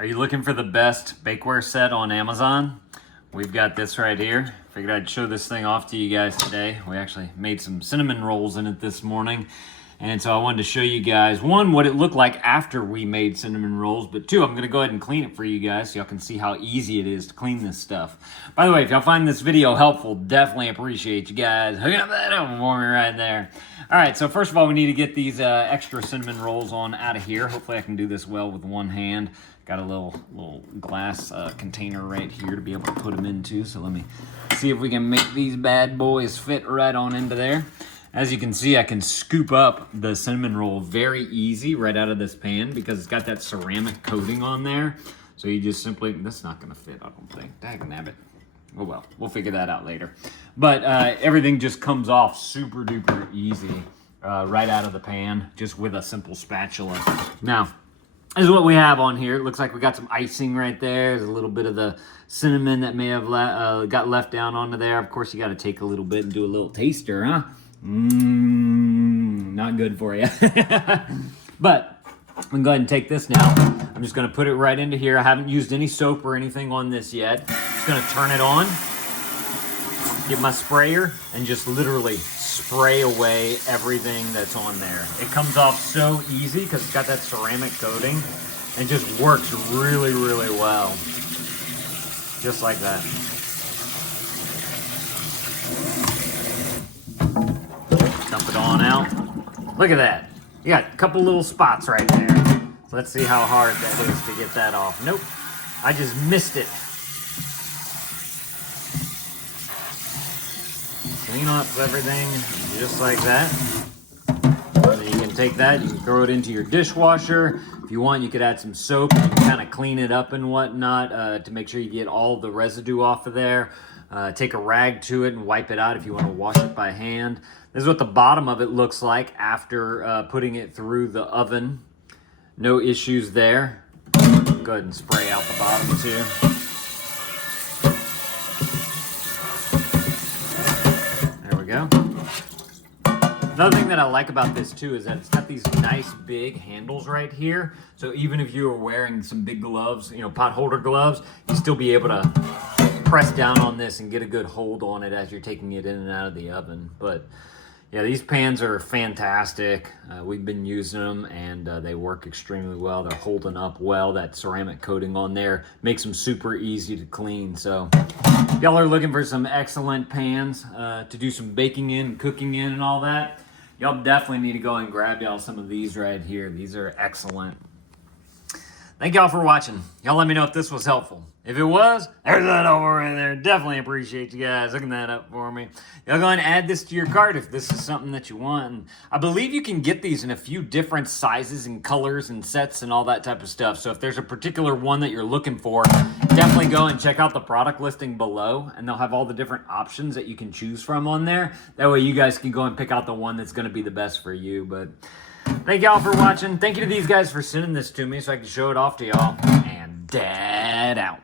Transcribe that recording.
Are you looking for the best bakeware set on Amazon? We've got this right here. Figured I'd show this thing off to you guys today. We actually made some cinnamon rolls in it this morning. And so I wanted to show you guys, one, what it looked like after we made cinnamon rolls, but two, I'm gonna go ahead and clean it for you guys so y'all can see how easy it is to clean this stuff. By the way, if y'all find this video helpful, definitely appreciate you guys hooking up that up for me right there. All right, so first of all, we need to get these extra cinnamon rolls on out of here. Hopefully I can do this well with one hand. Got a little glass container right here to be able to put them into, so let me see if we can make these bad boys fit right on into there. As you can see, I can scoop up the cinnamon roll very easy right out of this pan because it's got that ceramic coating on there. So you just simply, that's not gonna fit, I don't think. Dagnabbit. Oh well, we'll figure that out later. But everything just comes off super duper easy right out of the pan, just with a simple spatula. Now, this is what we have on here. It looks like we got some icing right there. There's a little bit of the cinnamon that may have got left down onto there. Of course, you gotta take a little bit and do a little taster, huh? Not good for you. But I'm gonna go ahead and take this now. I'm just gonna put it right into here. I haven't used any soap or anything on this yet. Just gonna turn it on, get my sprayer, and just literally spray away everything that's on there. It comes off so easy because it's got that ceramic coating and just works really, really well. Just like that. Dump it on out. Look at that. You got a couple little spots right there. So let's see how hard that is to get that off. Nope, I just missed it. Clean up everything just like that. And then you can take that, you can throw it into your dishwasher. If you want, you could add some soap and kind of clean it up and whatnot to make sure you get all the residue off of there. Take a rag to it and wipe it out if you want to wash it by hand. This is what the bottom of it looks like after putting it through the oven. No issues there. Go ahead and spray out the bottom too. There we go. Another thing that I like about this too is that it's got these nice big handles right here. So even if you are wearing some big gloves, you know, pot holder gloves, you still be able to press down on this and get a good hold on it as you're taking it in and out of the oven. But yeah, these pans are fantastic. We've been using them and they work extremely well. They're holding up well. That ceramic coating on there makes them super easy to clean. So if y'all are looking for some excellent pans to do some baking in, cooking in and all that, y'all definitely need to go and grab y'all some of these right here. These are excellent. Thank y'all for watching. Y'all let me know if this was helpful. If it was, there's that over right there. Definitely appreciate you guys hooking that up for me. Y'all go and add this to your cart if this is something that you want. And I believe you can get these in a few different sizes and colors and sets and all that type of stuff. So if there's a particular one that you're looking for, definitely go and check out the product listing below. And they'll have all the different options that you can choose from on there. That way you guys can go and pick out the one that's going to be the best for you. But thank y'all for watching. Thank you to these guys for sending this to me so I can show it off to y'all. And dad out.